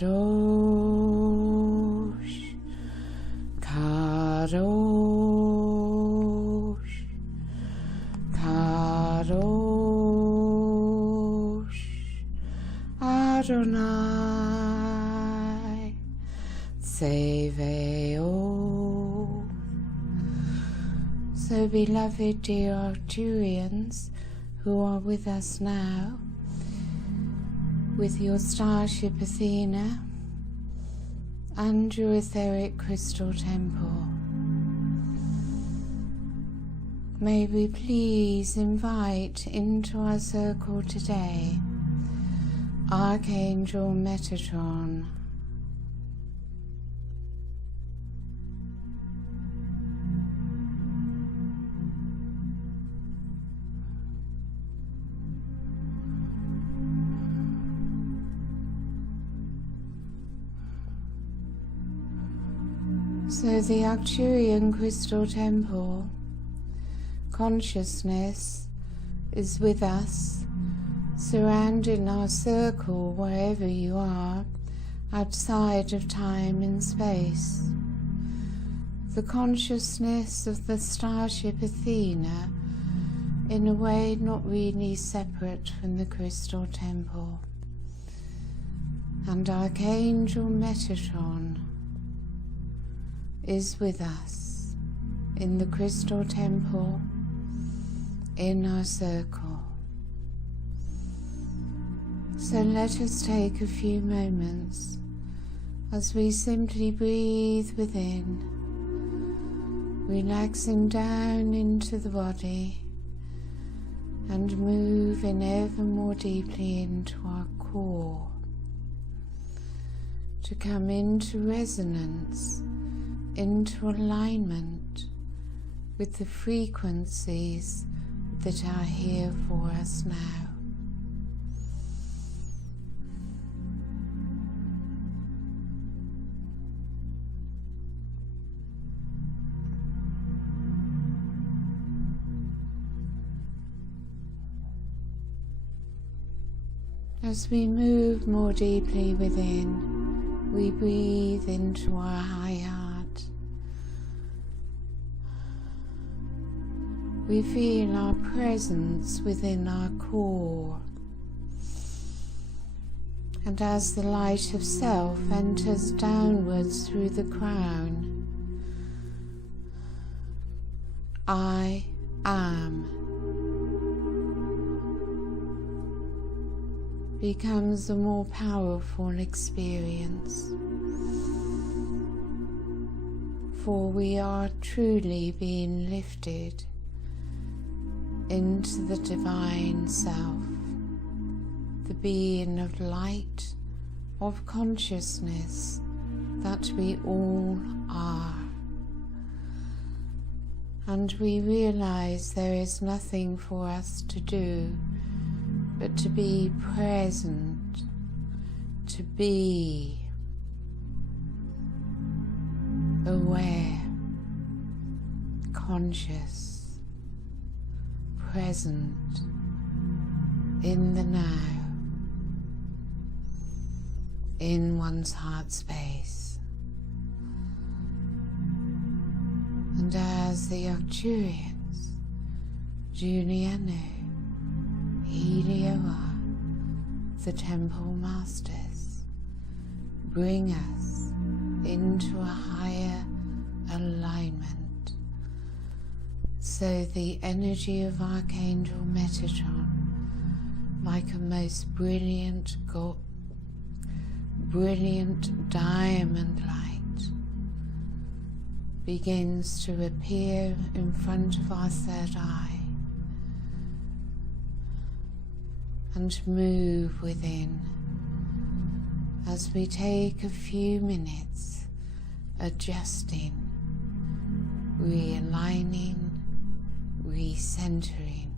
Kadosh, Kadosh, Adonai, Seve'o. So, beloved dear Arcturians who are with us now, with your starship Athena and your etheric crystal temple, may we please invite into our circle today Archangel Metatron. So the Arcturian crystal temple consciousness is with us, surrounding our circle wherever you are, outside of time and space. The consciousness of the starship Athena, in a way not really separate from the crystal temple. And Archangel Metatron is with us in the crystal temple, in our circle. So let us take a few moments as we simply breathe within, relaxing down into the body and moving ever more deeply into our core, to come into resonance, into alignment with the frequencies that are here for us now. As we move more deeply within, we breathe into our high heart. We feel our presence within our core. And as the light of self enters downwards through the crown, I am becomes a more powerful experience. For we are truly being lifted into the divine self, the being of light, of consciousness that we all are. And we realize there is nothing for us to do but to be present, to be aware, conscious, present in the now, in one's heart space. And as the Arcturians, Juliano, Helioa, the Temple Masters, bring us into a higher alignment, so the energy of Archangel Metatron, like a most brilliant diamond light, begins to appear in front of our third eye and move within as we take a few minutes adjusting, realigning, recentering.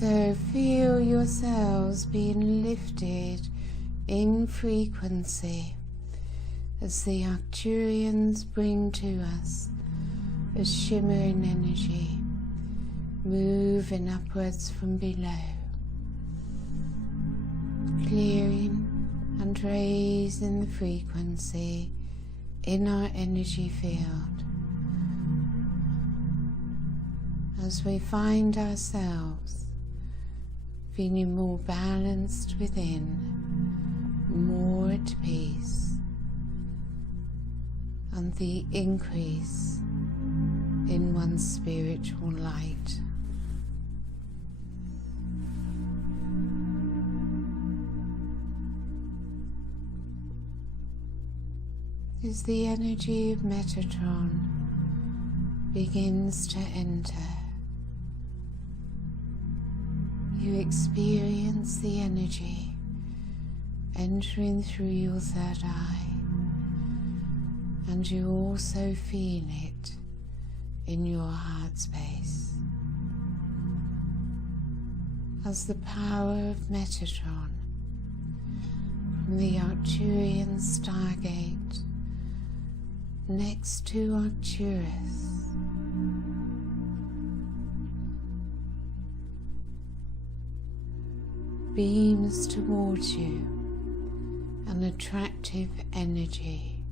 So feel yourselves being lifted in frequency as the Arcturians bring to us a shimmering energy moving upwards from below, clearing and raising the frequency in our energy field as we find ourselves feeling more balanced within, more at peace, and the increase in one's spiritual light. As the energy of Metatron begins to enter, you experience the energy entering through your third eye, and you also feel it in your heart space. As the power of Metatron from the Arcturian stargate next to Arcturus beams towards you, an attractive energy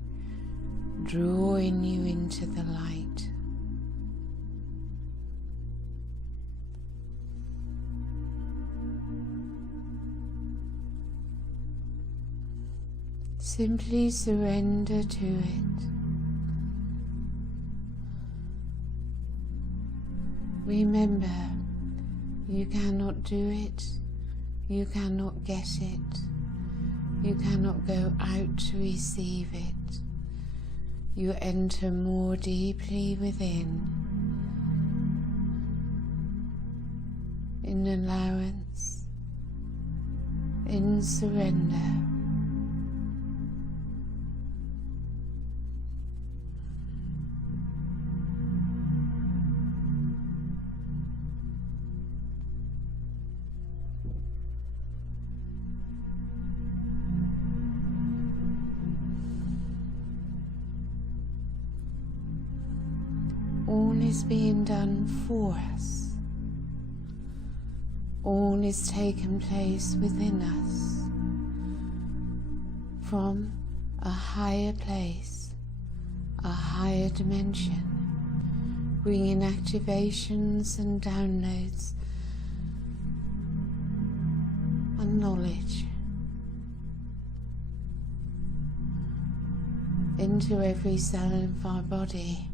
drawing you into the light. Simply surrender to it. Remember, you cannot do it, you cannot get it, you cannot go out to receive it. You enter more deeply within, in allowance, in surrender. All is being done for us. All is taking place within us from a higher place, a higher dimension, bringing activations and downloads and knowledge into every cell of our body.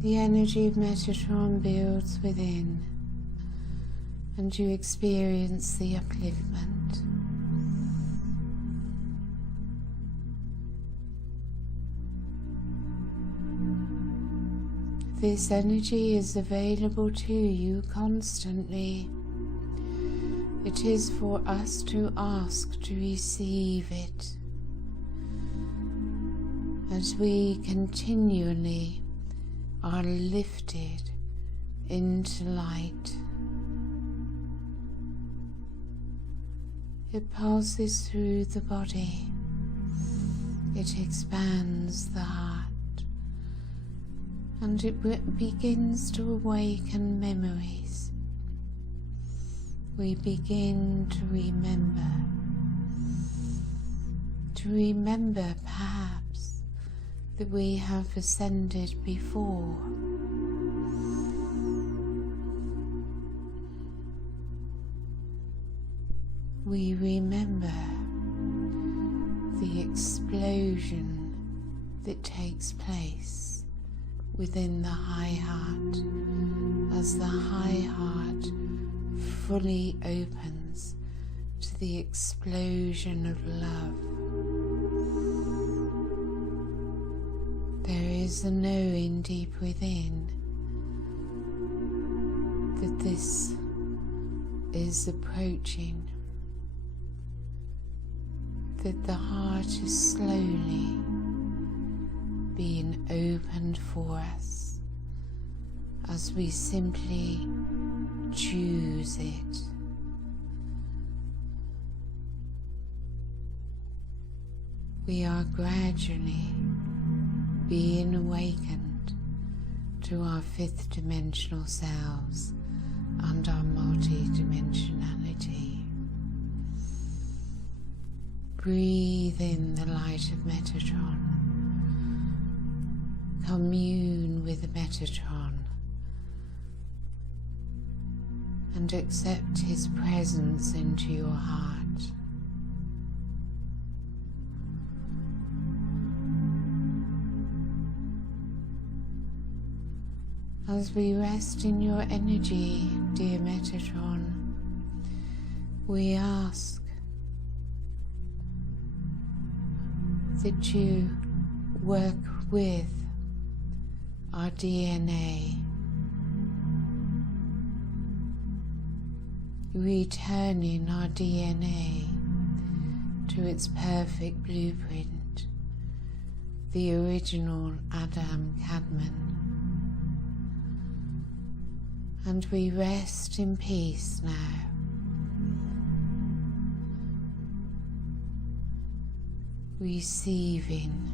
The energy of Metatron builds within, and you experience the upliftment. This energy is available to you constantly. It is for us to ask to receive it, as we continually are lifted into light. It passes through the body, it expands the heart, and it begins to awaken memories. We begin to remember perhaps that we have ascended before. We remember the explosion that takes place within the high heart as the high heart fully opens to the explosion of love. There is a knowing deep within that this is approaching, that the heart is slowly being opened for us, as we simply choose it. We are gradually being awakened to our fifth dimensional selves and our multi-dimensionality. Breathe in the light of Metatron. Commune with Metatron and accept his presence into your heart. As we rest in your energy, dear Metatron, we ask that you work with our DNA, returning our DNA to its perfect blueprint, the original Adam Cadman. And we rest in peace now. Receiving.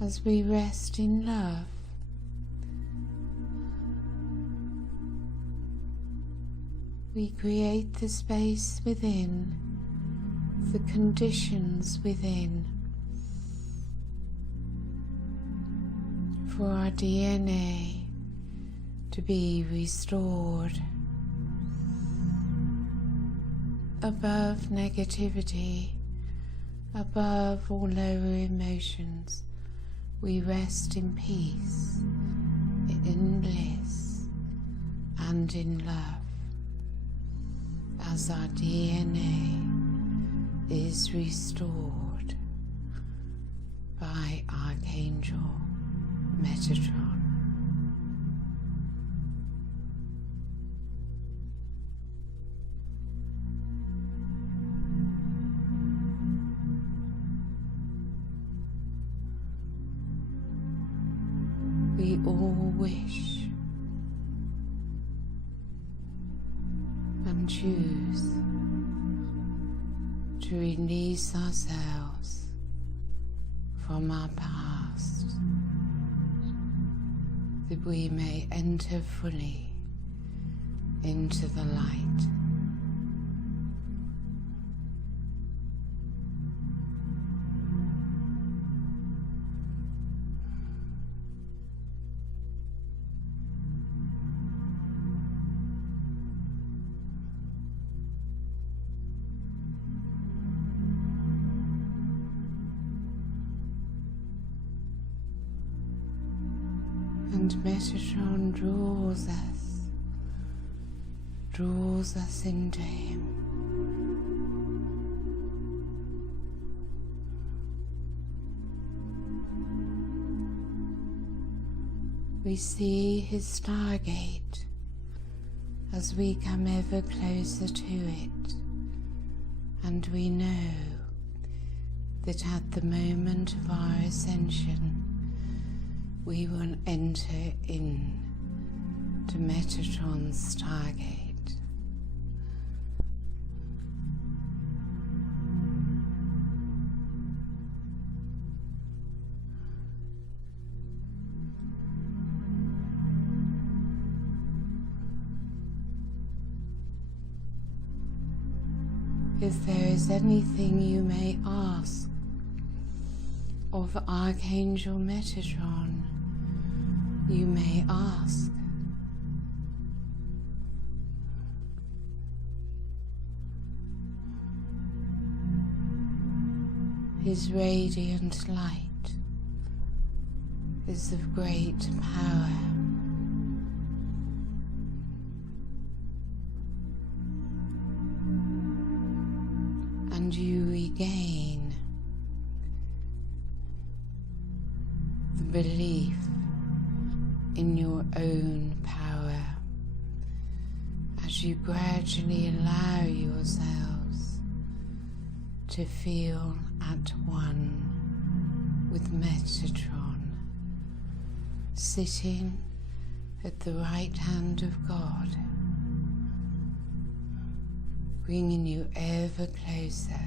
As we rest in love, we create the space within, the conditions within, for our DNA to be restored above negativity, above all lower emotions. We rest in peace, in bliss, and in love, as our DNA is restored by Archangel Metatron. We all wish and choose to release ourselves from our past, that we may enter fully into the light. And Metatron draws us into him. We see his stargate as we come ever closer to it, and we know that at the moment of our ascension we will enter in to Metatron's stargate. If there is anything you may ask of Archangel Metatron, you may ask. His radiant light is of great power. And you regain the belief in your own power as you gradually allow yourselves to feel at one with Metatron, sitting at the right hand of God, bringing you ever closer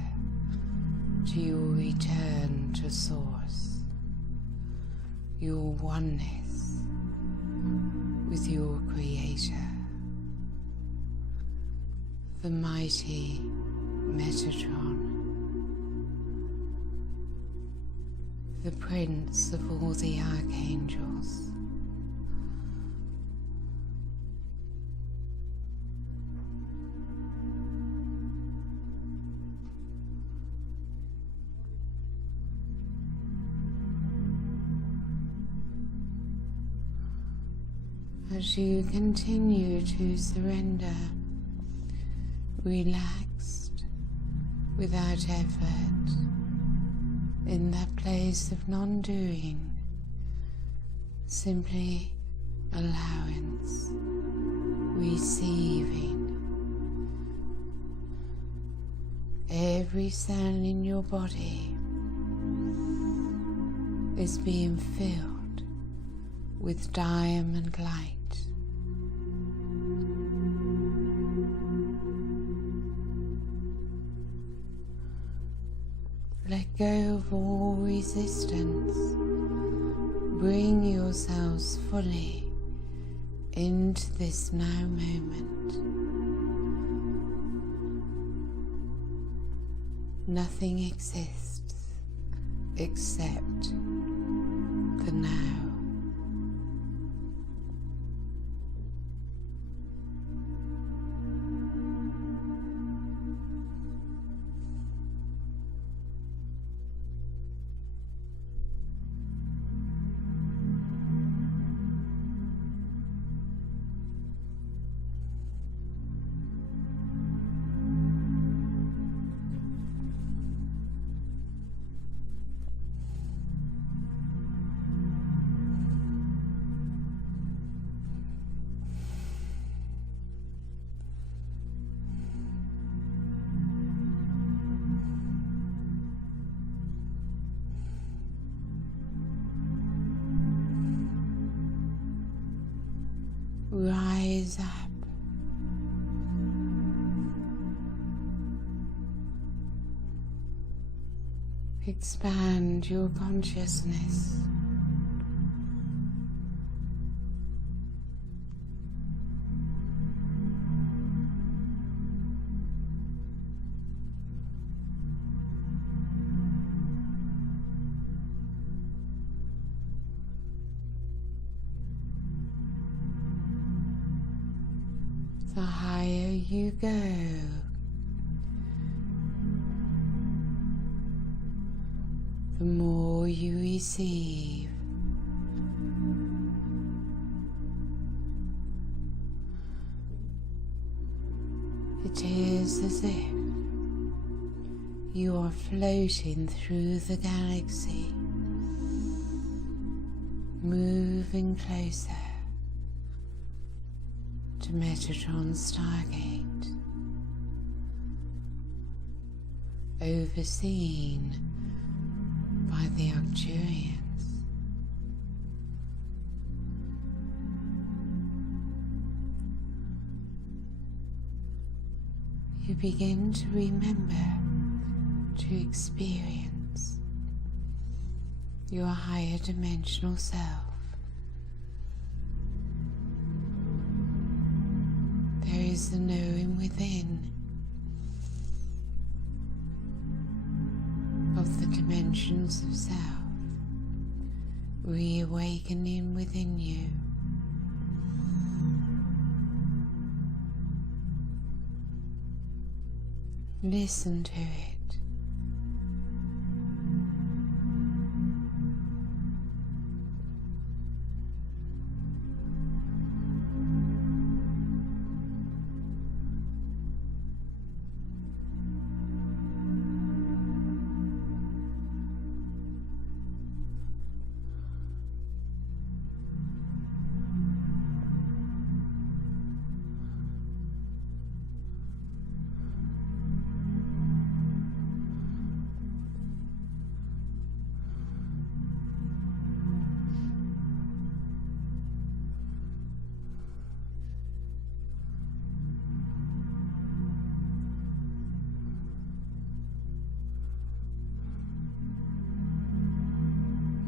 to your return to Source, your oneness with your Creator, the mighty Metatron, the Prince of all the Archangels. As you continue to surrender, relaxed, without effort, in that place of non-doing, simply allowance, receiving. Every cell in your body is being filled with diamond light. Let go of all resistance. Bring yourselves fully into this now moment. Nothing exists except the now. Rise up. Expand your consciousness. The higher you go, the more you receive. It is as if you are floating through the galaxy, moving closer to Metatron stargate, overseen by the Arcturians. You begin to remember, to experience your higher dimensional self. There is the knowing within of the dimensions of self, reawakening within you. Listen to it.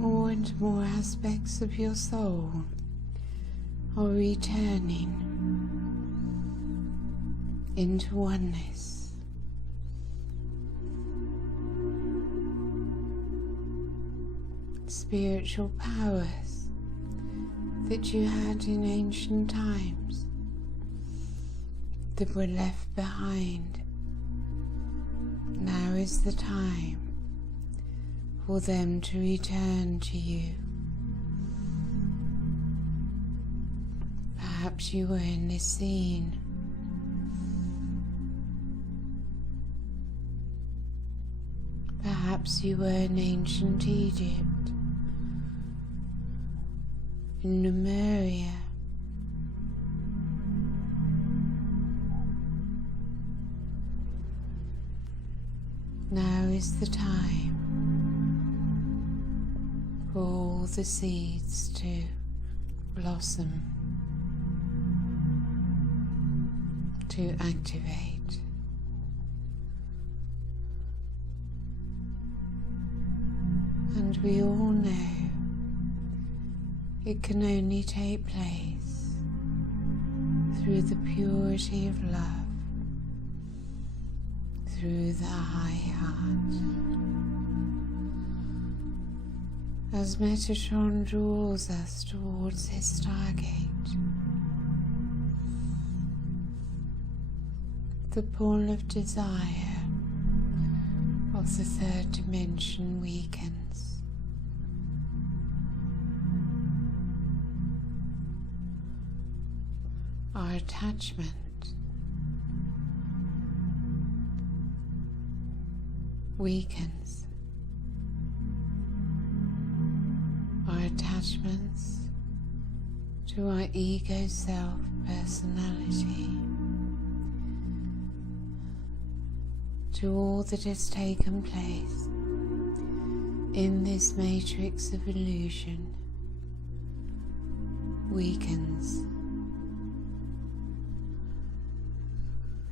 more and more aspects of your soul are returning into oneness. Spiritual powers that you had in ancient times that were left behind. Now is the time for them to return to you. Perhaps you were in this scene. Perhaps you were in ancient Egypt, in Lemuria, now is the time for all the seeds to blossom, to activate. And we all know it can only take place through the purity of love, through the high heart. As Metatron draws us towards his stargate, the pull of desire of the third dimension weakens. Our attachment weakens. Our attachments to our ego self personality, to all that has taken place in this matrix of illusion, weakens.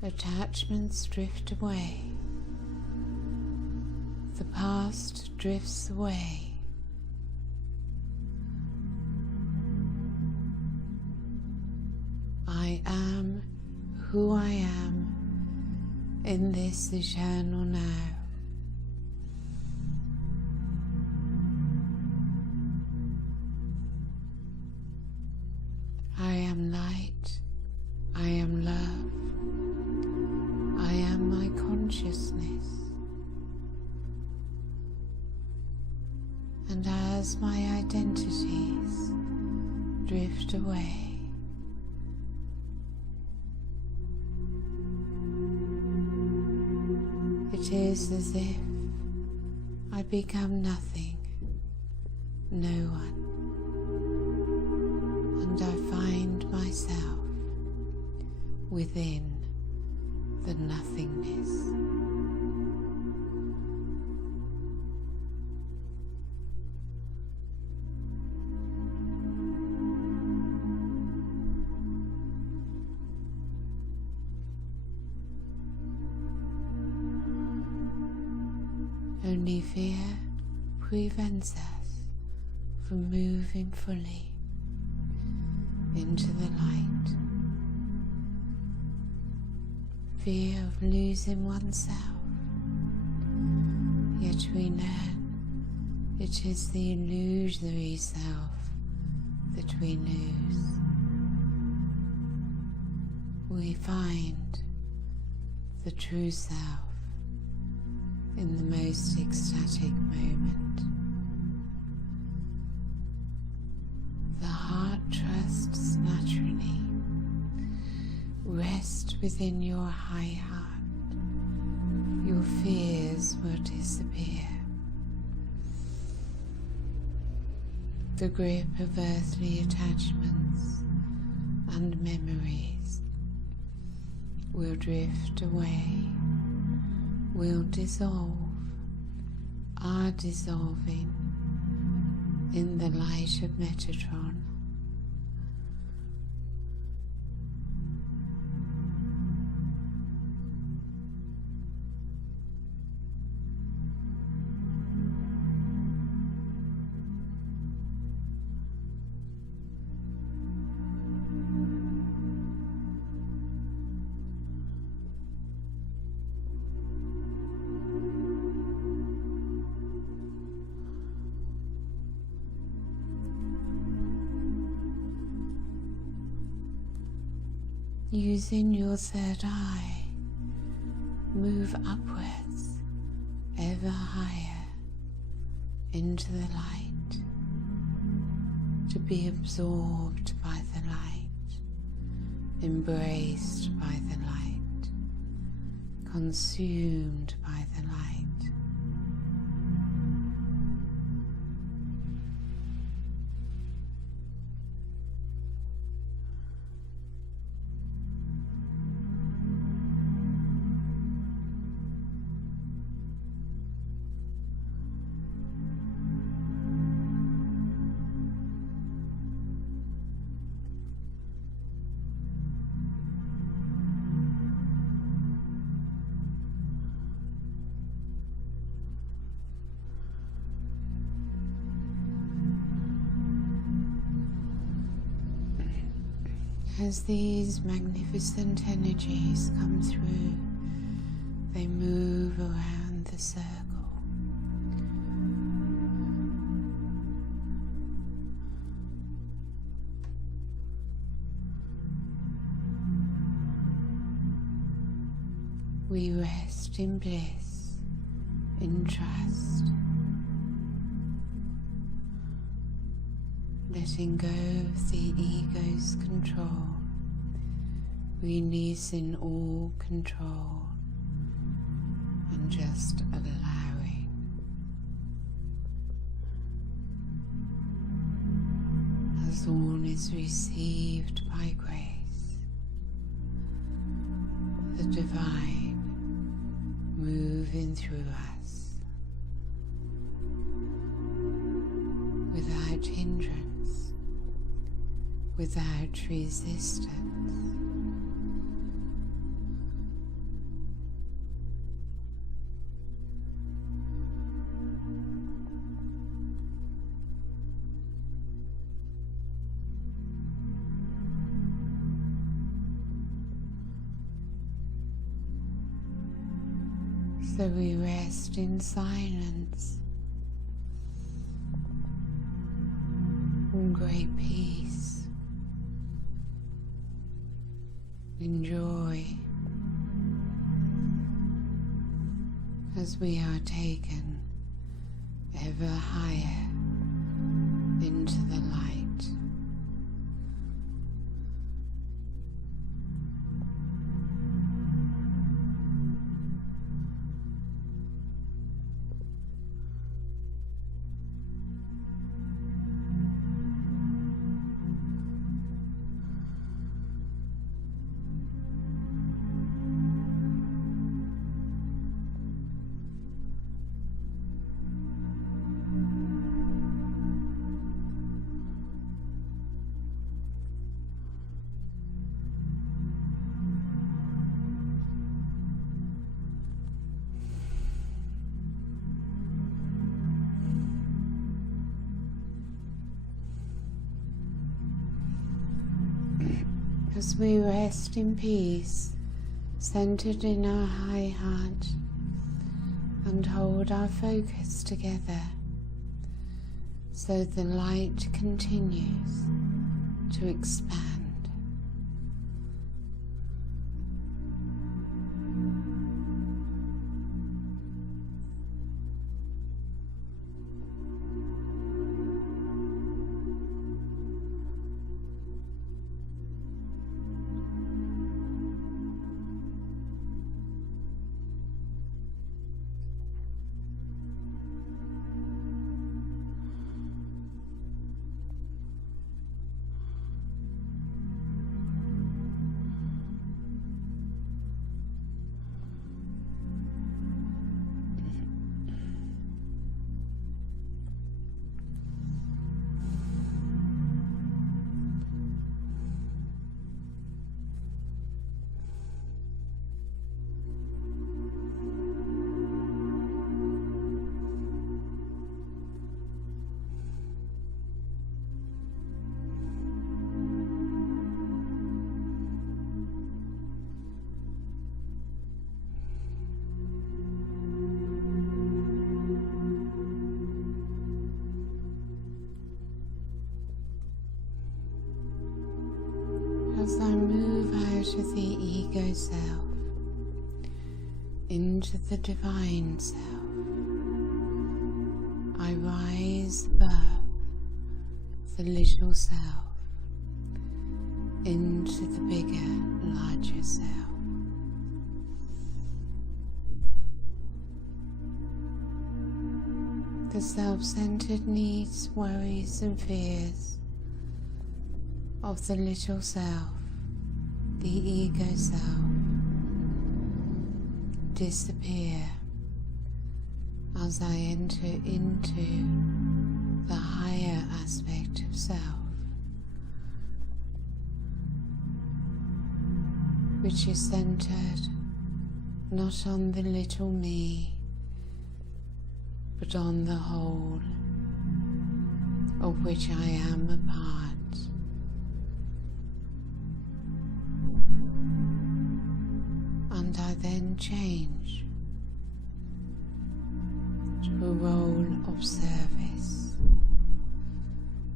Attachments drift away. The past drifts away. I am who I am in this eternal now. I am light. I am love. I am my consciousness. And as my identities drift away, it is as if I become nothing, no one, and I find myself within the nothingness. Only fear prevents us from moving fully into the light. Fear of losing oneself, yet we learn it is the illusory self that we lose. We find the true self in the most ecstatic moment. The heart trusts naturally. Rest within your high heart. Your fears will disappear. The grip of earthly attachments and memories will drift away, will dissolve, are dissolving in the light of Metatron. using your third eye, move upwards, ever higher, into the light, to be absorbed by the light, embraced by the light, consumed by the light. As these magnificent energies come through, they move around the circle. We rest in bliss, in trust, letting go of the ego's control, releasing all control and just allowing. As all is received by grace, the divine moving through us without hindrance, without resistance. So we rest in silence, in great peace, in joy, as we are taken ever higher into the light. As we rest in peace, centered in our high heart, and hold our focus together, so the light continues to expand. ego self into the divine self, I rise above the little self into the bigger, larger self. The self-centered needs, worries and fears of the little self, the ego self, disappear as I enter into the higher aspect of self, which is centered not on the little me, but on the whole of which I am a part. And I then change to a role of service,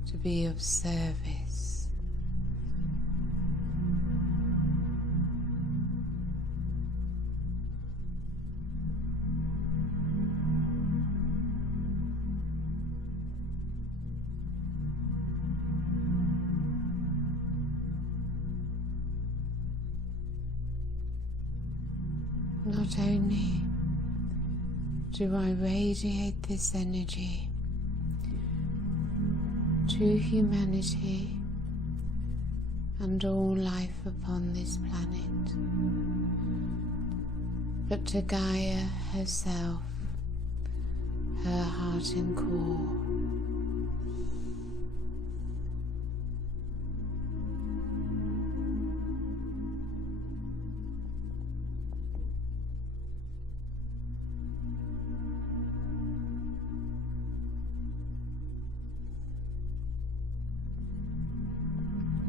to be of service. Not only do I radiate this energy to humanity and all life upon this planet, but to Gaia herself, her heart and core.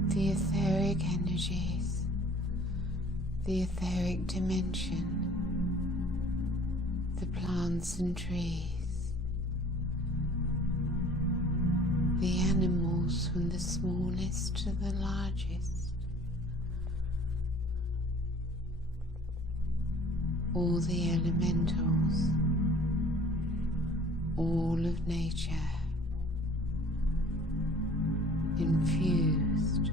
The etheric energies, the etheric dimension, the plants and trees, the animals from the smallest to the largest, all the elementals, all of nature, infused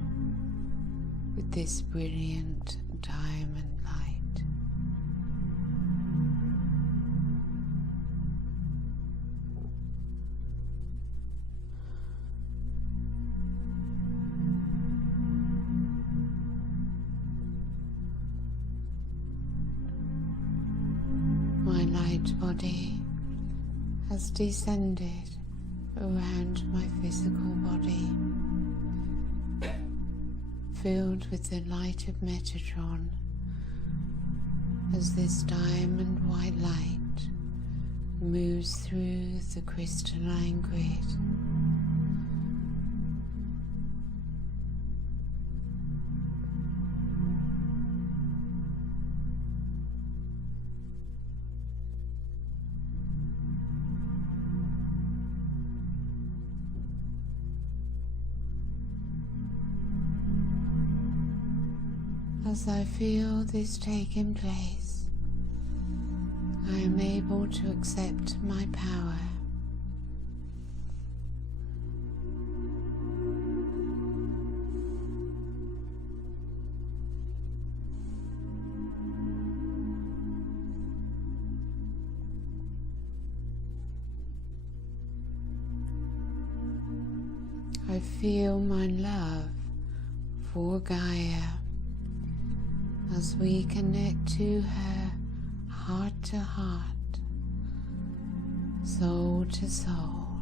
with this brilliant diamond light. My light body has descended around my physical body, filled with the light of Metatron, as this diamond white light moves through the crystalline grid. As I feel this taking place, I am able to accept my power. I feel my love for Gaia as we connect to her heart to heart, soul to soul,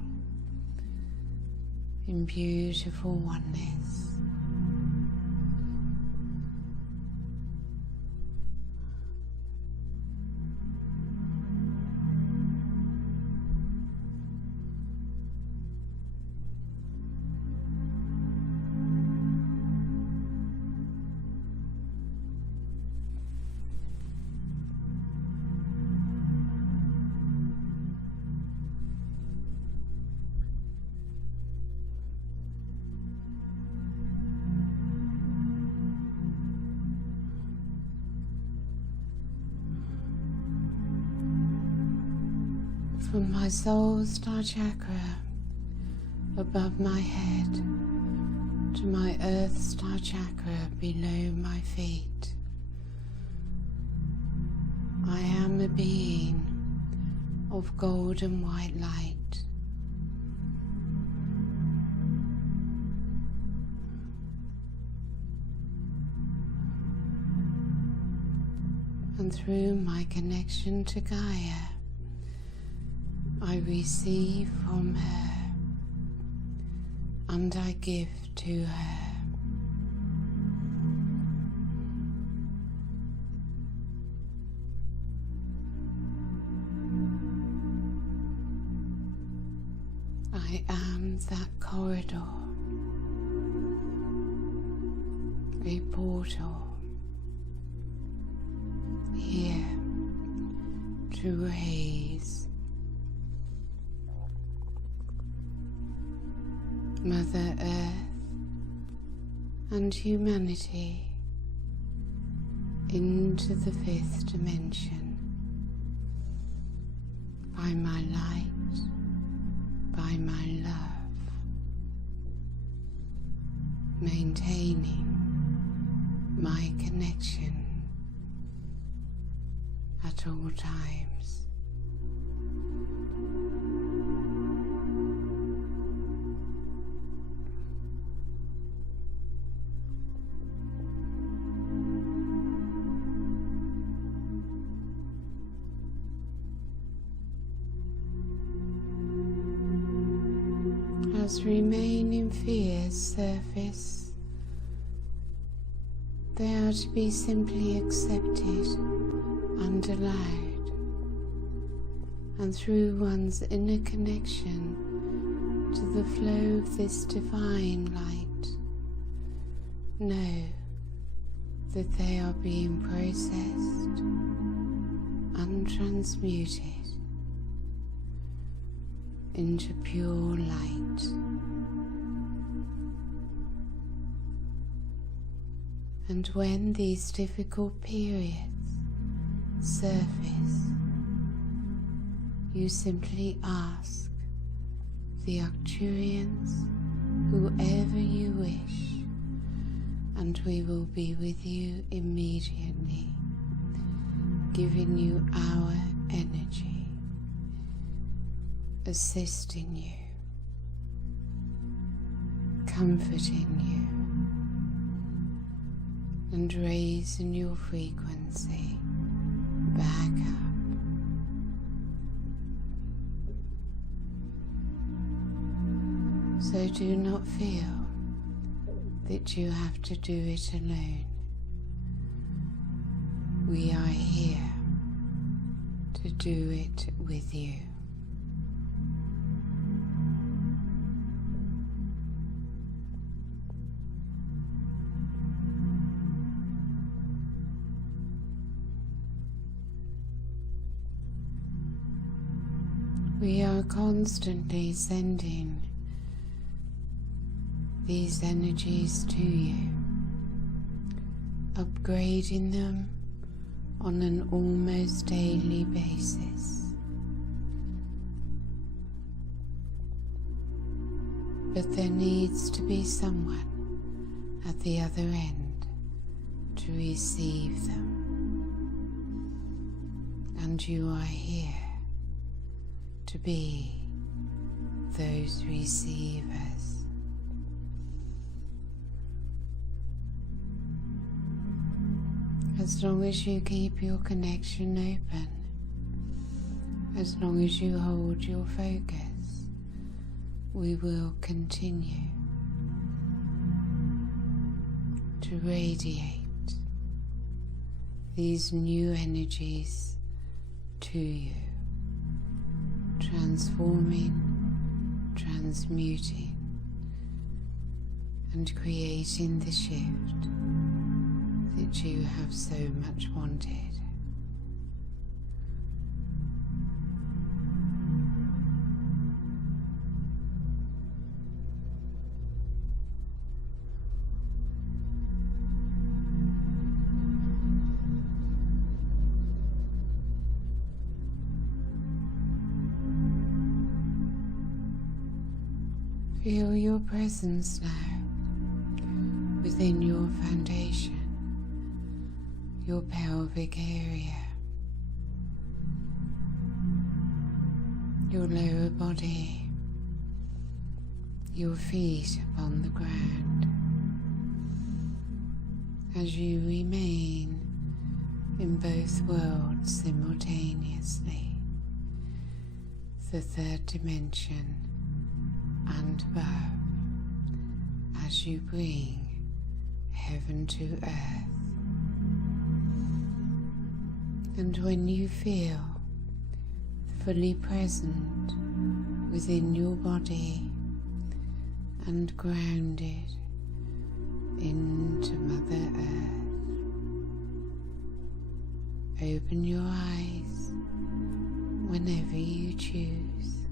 in beautiful oneness. From my soul star chakra above my head to my earth star chakra below my feet. I am a being of golden white light. And through my connection to Gaia, I receive from her and I give to her. I am that corridor, a portal here to raise Mother Earth and humanity into the fifth dimension by my light, by my love, maintaining my connection at all times. As remaining fears surface, they are to be simply accepted and allowed, and through one's inner connection to the flow of this divine light, know that they are being processed and transmuted into pure light. And when these difficult periods surface, you simply ask the Arcturians, whoever you wish, and we will be with you immediately, giving you our energy, assisting you, comforting you, and raising your frequency back up. So do not feel that you have to do it alone. We are here to do it with you. We are constantly sending these energies to you, upgrading them on an almost daily basis. But there needs to be someone at the other end to receive them. And you are here to be those receivers. As long as you keep your connection open, as long as you hold your focus, we will continue to radiate these new energies to you, transforming, transmuting, and creating the shift that you have so much wanted. Feel your presence now within your foundation, your pelvic area, your lower body, your feet upon the ground, as you remain in both worlds simultaneously, the third dimension and above, as you bring heaven to earth. And when you feel fully present within your body and grounded into Mother Earth, open your eyes whenever you choose.